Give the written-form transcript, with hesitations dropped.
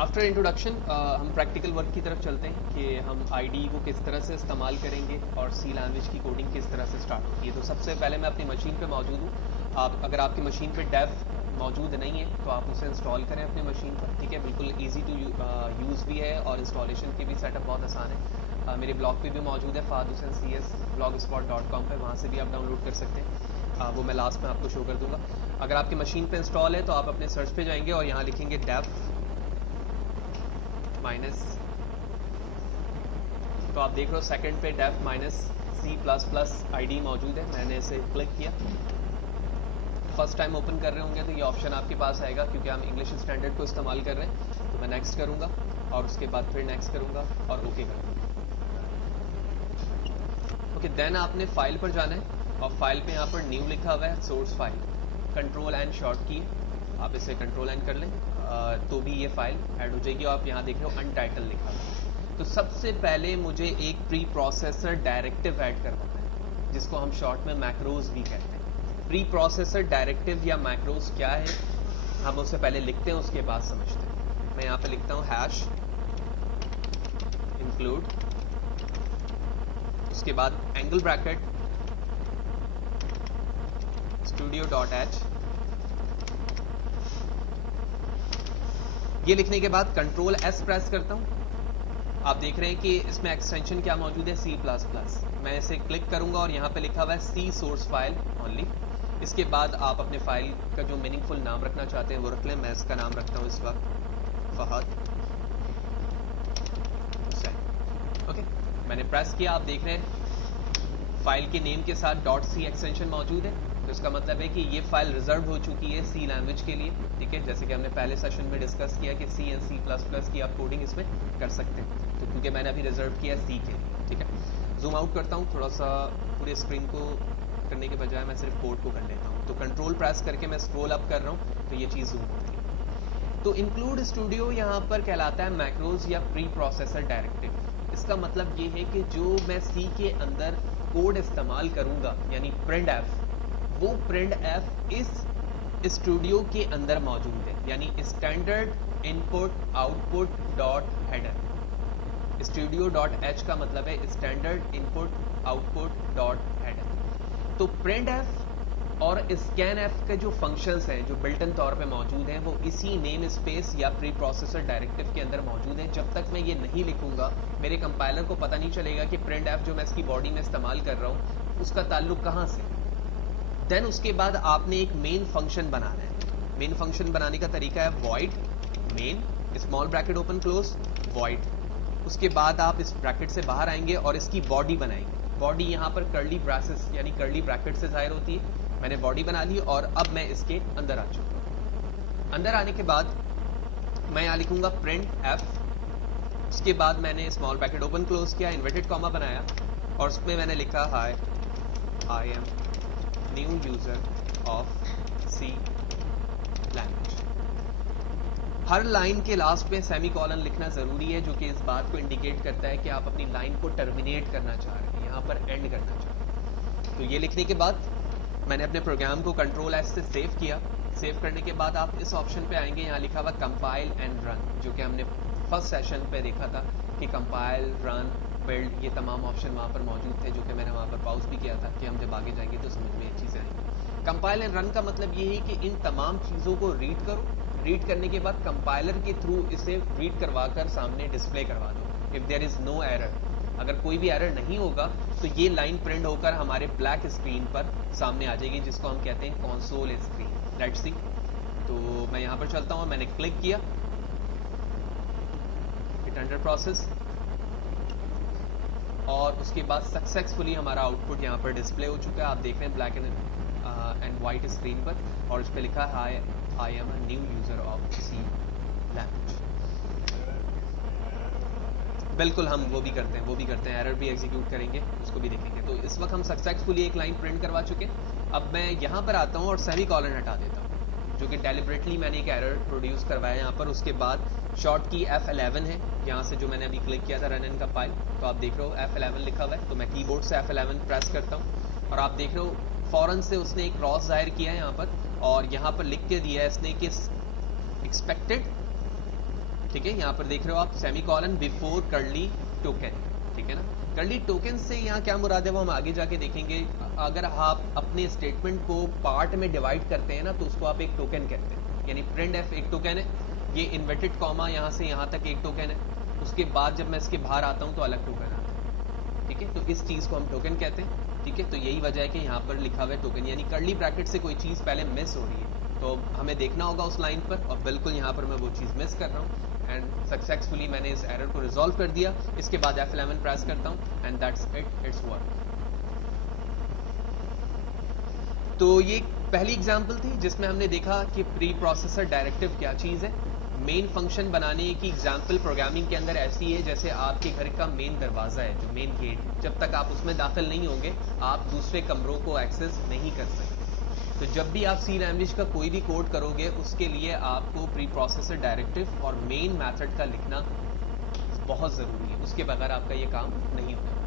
After introduction हम practical work की तरफ चलते हैं कि हम आईडी को किस तरह से इस्तेमाल करेंगे और सी लैंग्वेज की कोडिंग किस तरह से स्टार्ट होती है। तो सबसे पहले मैं अपनी मशीन पे मौजूद हूँ। अगर आपकी मशीन पे डेव मौजूद नहीं है तो आप उसे इंस्टॉल करें अपनी मशीन पर, ठीक है। बिल्कुल ईजी टू यूज़ भी है और इंस्टॉलेशन की भी सेटअप बहुत आसान है। मेरे ब्लॉग पे भी मौजूद है fahadhusaincs.blogspot.com पे, वहाँ से भी आप डाउनलोड कर सकते हैं। वो मैं लास्ट में आपको शो कर दूंगा। अगर आपकी मशीन पे इंस्टॉल है तो आप अपने सर्च पे जाएंगे और यहाँ लिखेंगे डेव माइनस, तो आप देख रहे हो सेकंड पे डेफ माइनस C++ आईडी मौजूद है। मैंने इसे क्लिक किया। फर्स्ट टाइम ओपन कर रहे होंगे तो ये ऑप्शन आपके पास आएगा, क्योंकि हम इंग्लिश स्टैंडर्ड को इस्तेमाल कर रहे हैं। तो मैं नेक्स्ट करूंगा और उसके बाद फिर नेक्स्ट करूंगा और ओके करूंगा। ओके, देन आपने फाइल पर जाना है और फाइल पे यहाँ पर न्यू लिखा हुआ है, source file, control and short की, आप इसे कंट्रोल एंड कर लें तो भी ये फाइल ऐड हो जाएगी। और आप यहाँ देख रहे हो अनटाइटल लिखा है। तो सबसे पहले मुझे एक प्री प्रोसेसर डायरेक्टिव ऐड करवाना है, जिसको हम शॉर्ट में मैक्रोज भी कहते हैं। प्री प्रोसेसर डायरेक्टिव या मैक्रोज क्या है, हम उससे पहले लिखते हैं, उसके बाद समझते हैं। मैं यहाँ पे लिखता हूँ हैश इंक्लूड, उसके बाद एंगल ब्रैकेट studio.h। ये लिखने के बाद कंट्रोल S प्रेस करता हूँ। आप देख रहे हैं कि इसमें एक्सटेंशन क्या मौजूद है, C++। मैं इसे क्लिक करूंगा और यहाँ पे लिखा हुआ है C सोर्स फाइल ओनली। इसके बाद आप अपने फाइल का जो मीनिंगफुल नाम रखना चाहते हैं वो रख लें। मैं इसका नाम रखता हूँ इस वक्त फहद हुसैन। ओके, मैंने प्रेस किया। आप देख रहे हैं फाइल के नेम के साथ .c एक्सटेंशन मौजूद है। तो इसका मतलब है कि ये फाइल रिजर्व हो चुकी है सी लैंग्वेज के लिए, ठीक है। जैसे कि हमने पहले सेशन में डिस्कस किया कि C एंड C++ की आप कोडिंग इसमें कर सकते हैं। तो क्योंकि मैंने अभी रिजर्व किया सी के लिए, ठीक है। जूम आउट करता हूँ थोड़ा सा, पूरे स्क्रीन को करने के बजाय मैं सिर्फ कोड को कर लेता हूँ। तो कंट्रोल प्रेस करके मैं स्क्रॉल अप कर रहा हूँ तो ये चीज़ जूम होती है। तो इंक्लूड स्टूडियो यहाँ पर कहलाता है मैक्रोज या प्री प्रोसेसर डायरेक्टिव। इसका मतलब ये है कि जो मैं सी के अंदर कोड इस्तेमाल करूँगा, यानी प्रिंट एफ, वो प्रिंट एफ इस स्टूडियो के अंदर मौजूद है, यानी standard input output dot header. studio.h का मतलब है standard input output dot header. तो प्रिंट एफ और स्कैन एफ के जो फंक्शंस हैं, जो बिल्ट इन तौर पे मौजूद हैं, वो इसी नेम स्पेस या प्री प्रोसेसर डायरेक्टिव के अंदर मौजूद हैं। जब तक मैं ये नहीं लिखूंगा, मेरे कंपाइलर को पता नहीं चलेगा कि प्रिंट एफ जो मैं इसकी बॉडी में इस्तेमाल कर रहा हूँ उसका ताल्लुक कहाँ से। देन उसके बाद आपने एक मेन फंक्शन बनाना है। मेन फंक्शन बनाने का तरीका है void main, small bracket open close, void. उसके बाद आप इस ब्रैकेट से बाहर आएंगे और इसकी बॉडी बनाएंगे। बॉडी यहाँ पर कर्ली ब्रेसेस यानी कर्ली ब्रैकेट से जाहिर होती है। मैंने बॉडी बना ली और अब मैं इसके अंदर आ चुका हूँ। अंदर आने के बाद मैं यहाँ लिखूंगा प्रिंट एफ। उसके बाद मैंने स्मॉल ब्रैकेट ओपन क्लोज किया, इन्वर्टेड कॉमा बनाया और उसमें मैंने लिखा hi I am new user of C language. हर लाइन के लास्ट में सेमी कॉलन लिखना जरूरी है, जो कि इस बात को इंडिकेट करता है कि आप अपनी लाइन को टर्मिनेट करना चाह रहे हैं, यहाँ पर एंड करना चाह रहे हैं। तो ये लिखने के बाद मैंने अपने प्रोग्राम को कंट्रोल एस से सेव किया। सेव करने के बाद आप इस ऑप्शन पे आएंगे, यहाँ लिखा हुआ कंपाइल एंड रन, जो कि हमने फर्स्ट सेशन पे देखा था कि कंपाइल, रन, बिल्ड, ये तमाम ऑप्शन वहाँ पर मौजूद थे, जो कि मैंने वहाँ पर पॉज भी किया था कि हम जब आगे जाएंगे तो समझ में ये चीज़ें आएंगी। कंपाइल एंड रन का मतलब ये है कि इन तमाम चीज़ों को रीड करो। रीड करने के बाद कंपाइलर के थ्रू इसे रीड करवा कर सामने डिस्प्ले करवा दो। If there is no error, अगर कोई भी एरर नहीं होगा तो ये लाइन प्रिंट होकर हमारे ब्लैक स्क्रीन पर सामने आ जाएगी, जिसको हम कहते हैं कंसोल स्क्रीन। Let's see. तो मैं यहाँ पर चलता हूँ, मैंने क्लिक किया, इट अंडर प्रोसेस, और उसके बाद सक्सेसफुली हमारा आउटपुट यहाँ पर डिस्प्ले हो चुका है। आप देख रहे हैं ब्लैक एंड वाइट स्क्रीन पर, और इस पर लिखा है I am a new user of C language. बिल्कुल हम वो भी करते हैं, एरर भी एग्जीक्यूट करेंगे, उसको भी देखेंगे। तो इस वक्त हम सक्सेसफुली एक लाइन प्रिंट करवा चुके हैं। अब मैं यहाँ पर आता हूँ और सेमी कॉलन हटा देता हूँ, जो कि डेलिबरेटली मैंने एक एरर प्रोड्यूस करवाया यहाँ पर। उसके बाद शॉर्ट की F11 है, यहाँ से जो मैंने अभी क्लिक किया था रन इन कंपाइल, तो आप देख रहे हो F11 लिखा हुआ है। तो मैं कीबोर्ड से F11 प्रेस करता हूँ और आप देख रहे हो फौरन से उसने एक क्रॉस जाहिर किया है यहाँ पर, और यहाँ पर लिख के दिया है इसने कि एक्सपेक्टेड ठीक है, यहाँ पर देख रहे हो आप सेमीकोलन बिफोर कर्ली टोकन, ठीक है ना। कर्ली टोकन से यहाँ क्या मुराद है वो हम आगे जाके देखेंगे। अगर आप अपने स्टेटमेंट को पार्ट में डिवाइड करते हैं ना तो उसको आप एक टोकन कहते हैं, यानी प्रिंट एफ एक टोकन है, ये इन्वर्टेड कॉमा यहाँ से यहाँ तक एक टोकन है, उसके बाद जब मैं इसके बाहर आता हूँ तो अलग टोकन आता है, ठीक है। तो इस चीज़ को हम टोकन कहते हैं, ठीक है। तो यही वजह है कि यहाँ पर लिखा हुआ है टोकन, यानी कर्ली ब्रैकेट से कोई चीज़ पहले मिस हो रही है तो हमें देखना होगा उस लाइन पर, और बिल्कुल यहाँ पर मैं वो चीज़ मिस कर रहा हूँ एंड सक्सेसफुली मैंने इस एरर को रिजॉल्व कर दिया। इसके बाद F11 प्रेस करता हूँ एंड दैट्स इट्स वर्क। तो ये पहली एग्जांपल थी जिसमें हमने देखा कि प्री प्रोसेसर डायरेक्टिव क्या चीज़ है। मेन फंक्शन बनाने की एग्जांपल प्रोग्रामिंग के अंदर ऐसी है जैसे आपके घर का मेन दरवाज़ा है, जो मेन गेट, जब तक आप उसमें दाखिल नहीं होंगे आप दूसरे कमरों को एक्सेस नहीं कर सकते। तो जब भी आप सी लैंग्वेज का कोई भी कोड करोगे उसके लिए आपको प्री प्रोसेसर डायरेक्टिव और मेन मेथड का लिखना बहुत ज़रूरी है, उसके बगैर आपका ये काम नहीं होगा।